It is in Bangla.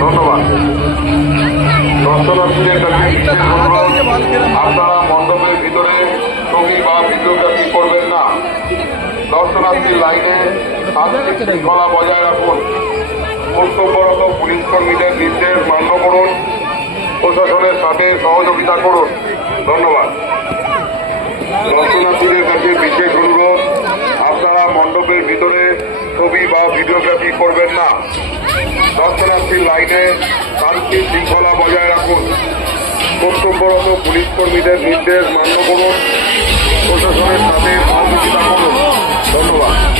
ধন্যবাদ। দর্শনার্থীদের কাছে আপনারা মণ্ডপের ভিতরে ছবি বা ভিডিওগ্রাফি করবেন না। দর্শনার্থীর লাইনে শান্তি শৃঙ্খলা বজায় রাখুন। কর্তব্যরত পুলিশ কর্মীদের নির্দেশ মান্য করুন। প্রশাসনের সাথে সহযোগিতা করুন। ধন্যবাদ। দর্শনার্থীদের কাছে বিশেষ অনুরোধ, আপনারা মণ্ডপের ভিতরে ছবি বা ভিডিওগ্রাফি করবেন না। দর্শনার্থীর লাইনে শান্তি শৃঙ্খলা বজায় রাখুন। কর্তব্যরত পুলিশ কর্মীদের নির্দেশ মান্য করুন। প্রশাসনের সাথে সহযোগিতা করুন। ধন্যবাদ।